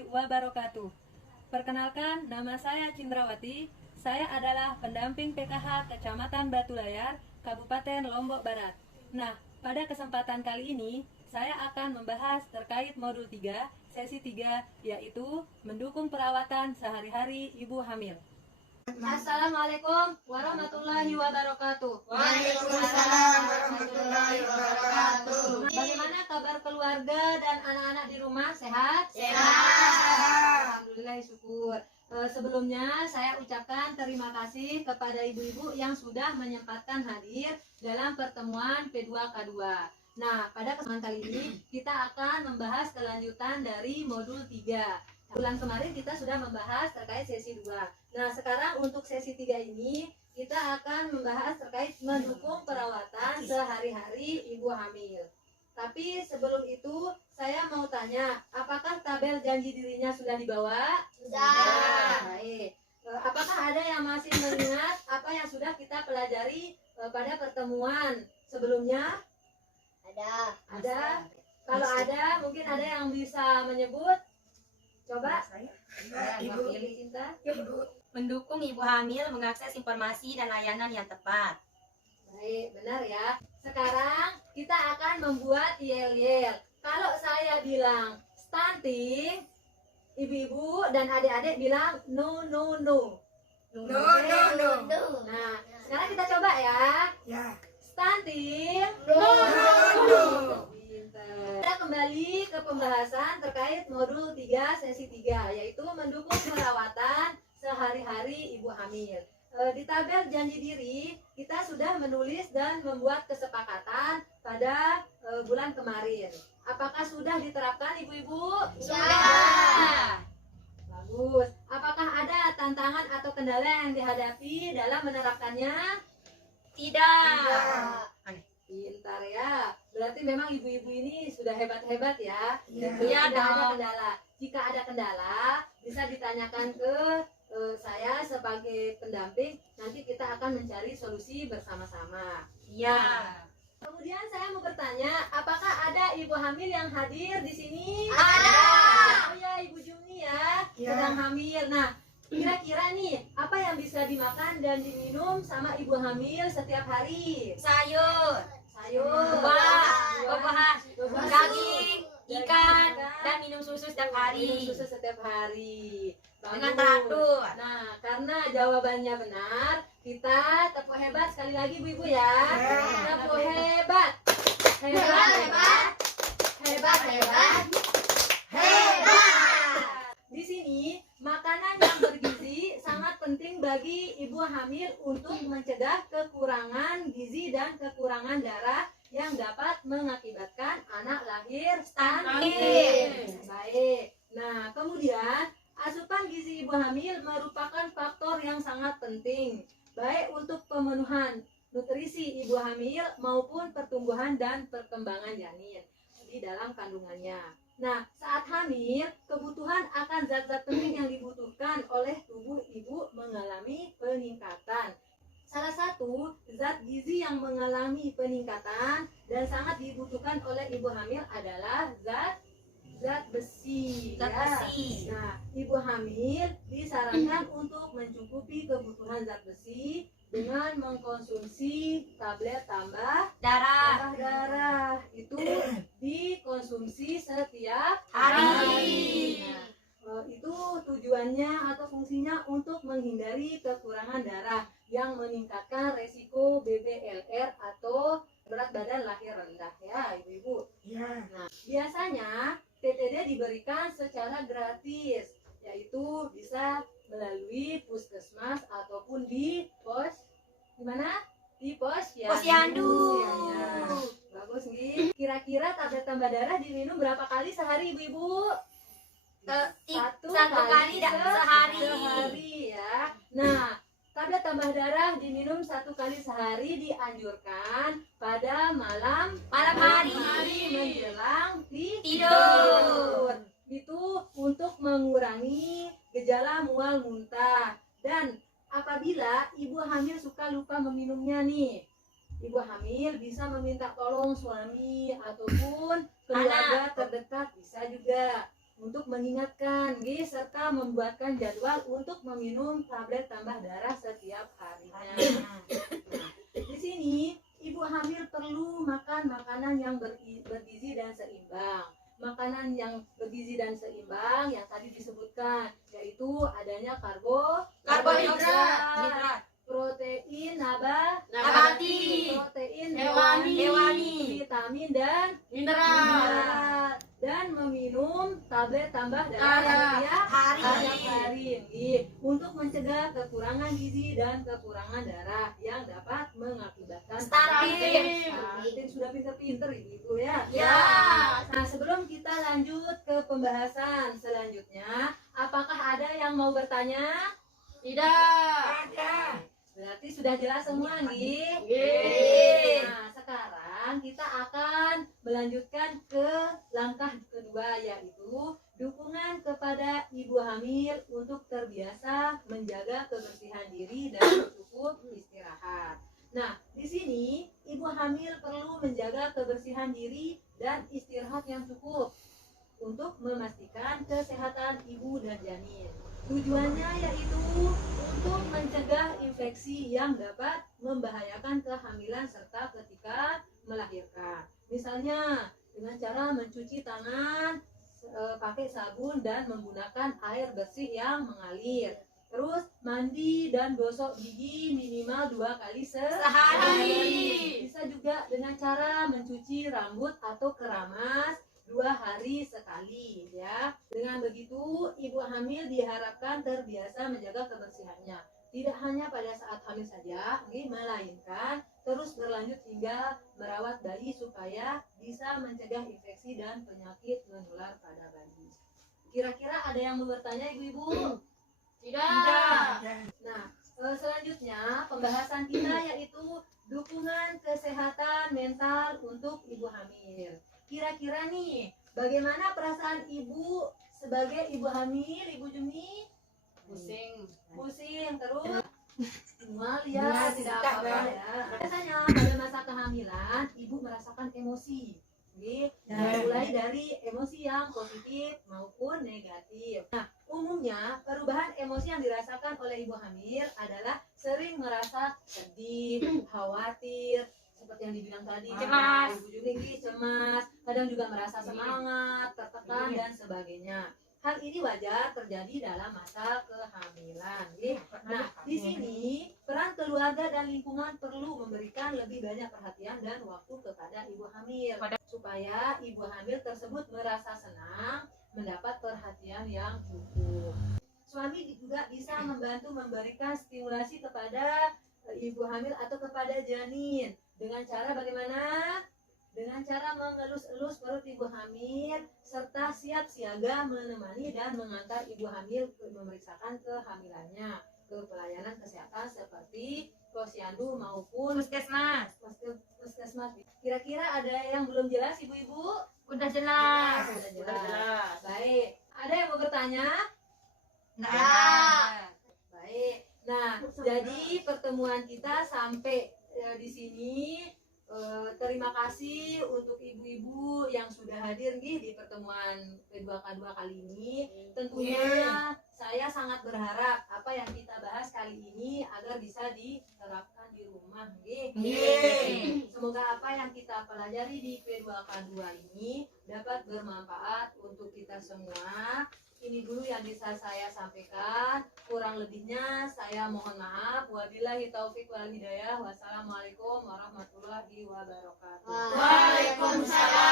warahmatullahi wabarakatuh. Perkenalkan, nama saya Cindrawati. Saya adalah pendamping PKH Kecamatan Batu Layar, Kabupaten Lombok Barat. Nah, pada kesempatan kali ini, saya akan membahas terkait modul 3, sesi 3, yaitu mendukung perawatan sehari-hari ibu hamil. Assalamualaikum warahmatullahi wabarakatuh. Waalaikumsalam warahmatullahi wabarakatuh. Bagaimana kabar keluarga dan anak-anak di rumah? Sehat? Sehat. Alhamdulillah, syukur. Sebelumnya saya ucapkan terima kasih kepada ibu-ibu yang sudah menyempatkan hadir dalam pertemuan P2K2. Nah, pada kesempatan kali ini kita akan membahas kelanjutan dari modul 3. Bulan kemarin kita sudah membahas terkait sesi 2. Nah, sekarang untuk sesi 3 ini kita akan membahas terkait mendukung perawatan sehari-hari ibu hamil. Tapi sebelum itu saya mau tanya, apakah tabel janji dirinya sudah dibawa? Sudah. Baik. Apakah ada yang masih mengingat apa yang sudah kita pelajari pada pertemuan sebelumnya? Ada. Kalau ada, mungkin ada yang bisa menyebut. Coba. Ibu. Pilih Cinta. Mendukung ibu hamil mengakses informasi dan layanan yang tepat. Baik, benar ya. Sekarang kita akan membuat yel-yel. Kalau saya bilang stunting, ibu-ibu dan adik-adik bilang no, no, no. No. Nah, sekarang kita coba ya. Ya. Stunting. No. Kita kembali ke pembahasan terkait modul 3 sesi 3, yaitu mendukung perawatan sehari-hari ibu hamil. Di tabel janji diri kita sudah menulis dan membuat kesepakatan pada bulan kemarin. Apakah sudah diterapkan ibu-ibu? Sudah. Bagus. Apakah ada tantangan atau kendala yang dihadapi dalam menerapkannya? Tidak. Pintar ya. Berarti memang ibu-ibu ini sudah hebat-hebat ya. Iya. Iya Tidak ada dong. kendala. Jika ada kendala, bisa ditanyakan ke saya sebagai pendamping. Nanti kita akan mencari solusi bersama-sama. Iya. Kemudian saya mau bertanya, apakah ada ibu hamil yang hadir di sini? Ada. Oh ya, Ibu Juni ya, Ya. sedang hamil. Nah, kira-kira nih, apa yang bisa dimakan dan diminum sama ibu hamil setiap hari? Sayur, Sayur, buah-buahan, buah-buahan, daging, ikan, dan minum susu setiap minum hari. susu setiap hari. Dengan Bagus. teratur. Nah, karena jawabannya benar, kita tepuk hebat sekali lagi Bu Ibu ya. Ya. Tepuk hebat. Hebat. Di sini makanan yang bergizi sangat penting bagi ibu hamil untuk mencegah kekurangan gizi dan kekurangan darah yang dapat mengakibatkan anak lahir stunting. Baik. Nah, kemudian asupan gizi ibu hamil merupakan faktor yang sangat penting baik untuk pemenuhan nutrisi ibu hamil maupun pertumbuhan dan perkembangan janin di dalam kandungannya. Nah, saat hamil, kebutuhan akan zat-zat penting yang dibutuhkan oleh tubuh ibu mengalami peningkatan. Salah satu zat gizi yang mengalami peningkatan dan sangat dibutuhkan oleh ibu hamil adalah zat besi. Zat ya. besi. Nah, ibu hamil disarankan untuk mencukupi kebutuhan zat besi dengan mengkonsumsi tablet tambah Darah darah. Itu dikonsumsi setiap hari. Nah, itu tujuannya atau fungsinya untuk menghindari kekurangan darah yang meningkatkan resiko BBLR atau berat badan lahir rendah ya ibu-ibu. Ya. Nah, biasanya TTD diberikan secara gratis, yaitu bisa melalui puskesmas ataupun di pos di mana? Di Posyandu. Posyandu. Bagus nih. Kira-kira tablet tambah darah diminum berapa kali sehari ibu-ibu? Satu kali sehari. Sehari ya. Nah, tablet tambah darah diminum 1 kali sehari dianjurkan pada malam hari. menjelang Tidur. Itu untuk mengurangi gejala mual muntah. Dan apabila ibu hamil suka lupa meminumnya nih, ibu hamil bisa meminta tolong suami ataupun keluarga terdekat, bisa juga. untuk mengingatkan nggih, serta membuatkan jadwal untuk meminum tablet tambah darah setiap harinya. Nah, di sini ibu hamil perlu makan makanan yang bergizi dan seimbang. Makanan yang bergizi dan seimbang yang tadi disebutkan, yaitu adanya Karbohidrat, protein Nabati, protein hewani, vitamin dan mineral, dan meminum tablet tambah darah setiap hari untuk mencegah kekurangan gizi dan kekurangan darah yang dapat mengakibatkan Stunting. Stunting. Sudah pinter-pinter ibu ya. Ya. Nah, sebelum kita lanjut ke pembahasan selanjutnya, apakah ada yang mau bertanya? Tidak. Berarti sudah jelas semua nih. Nggih. Nah, sekarang kita akan melanjutkan ke langkah kedua, yaitu dukungan kepada ibu hamil untuk terbiasa menjaga kebersihan diri dan cukup istirahat. Nah, di sini ibu hamil perlu menjaga kebersihan diri dan istirahat yang cukup untuk memastikan kesehatan ibu dan janin. Tujuannya yaitu untuk mencegah infeksi yang dapat membahayakan kehamilan serta ketika melahirkan. Misalnya dengan cara mencuci tangan pakai sabun dan menggunakan air bersih yang mengalir. Terus mandi dan gosok gigi minimal 2 kali sehari. Bisa juga dengan cara mencuci rambut atau keramas 2 hari sekali ya. Dengan begitu ibu hamil diharapkan terbiasa menjaga kebersihannya. Tidak hanya pada saat hamil saja, melainkan terus berlanjut hingga merawat bayi supaya bisa mencegah infeksi dan penyakit menular pada bayi. Kira-kira ada yang mau bertanya ibu-ibu? Tidak. Nah, selanjutnya pembahasan kita yaitu dukungan kesehatan mental untuk ibu hamil. Kira-kira nih, bagaimana perasaan ibu sebagai ibu hamil, Ibu Jumi? Pusing terus mual ya, tidak apa-apa ya. Biasanya pada masa kehamilan ibu merasakan emosi. Mulai dari emosi yang positif maupun negatif. Nah, umumnya perubahan emosi yang dirasakan oleh ibu hamil adalah sering merasa sedih, khawatir, seperti yang dibilang tadi, Cemas. Ibu Juni cemas, kadang juga merasa semangat, tertekan dan sebagainya. Hal ini wajar terjadi dalam masa kehamilan. Nah, di sini peran keluarga dan lingkungan perlu memberikan lebih banyak perhatian dan waktu kepada ibu hamil supaya ibu hamil tersebut merasa senang mendapat perhatian yang cukup. Suami juga bisa membantu memberikan stimulasi kepada ibu hamil atau kepada janin dengan cara bagaimana? Dengan cara mengelus-elus perut ibu hamil serta siap siaga menemani dan mengantar ibu hamil memeriksakan kehamilannya ke pelayanan kesehatan seperti posyandu maupun Puskesmas. puskesmas. Kira-kira ada yang belum jelas ibu-ibu? Udah jelas. Sudah jelas. Baik. Ada yang mau bertanya? Nah. Baik. Nah, jadi pertemuan kita sampai di sini. Terima kasih untuk ibu-ibu yang sudah hadir di pertemuan P2K2 kali ini. Tentunya saya sangat berharap apa yang kita bahas kali ini agar bisa diterapkan di rumah. Semoga apa yang kita pelajari di P2K2 ini dapat bermanfaat untuk kita semua. Ini dulu yang bisa saya sampaikan. Kurang lebihnya saya mohon maaf. Wabillahi taufik wal hidayah. Wassalamualaikum warahmatullahi wabarakatuh. Waalaikumsalam.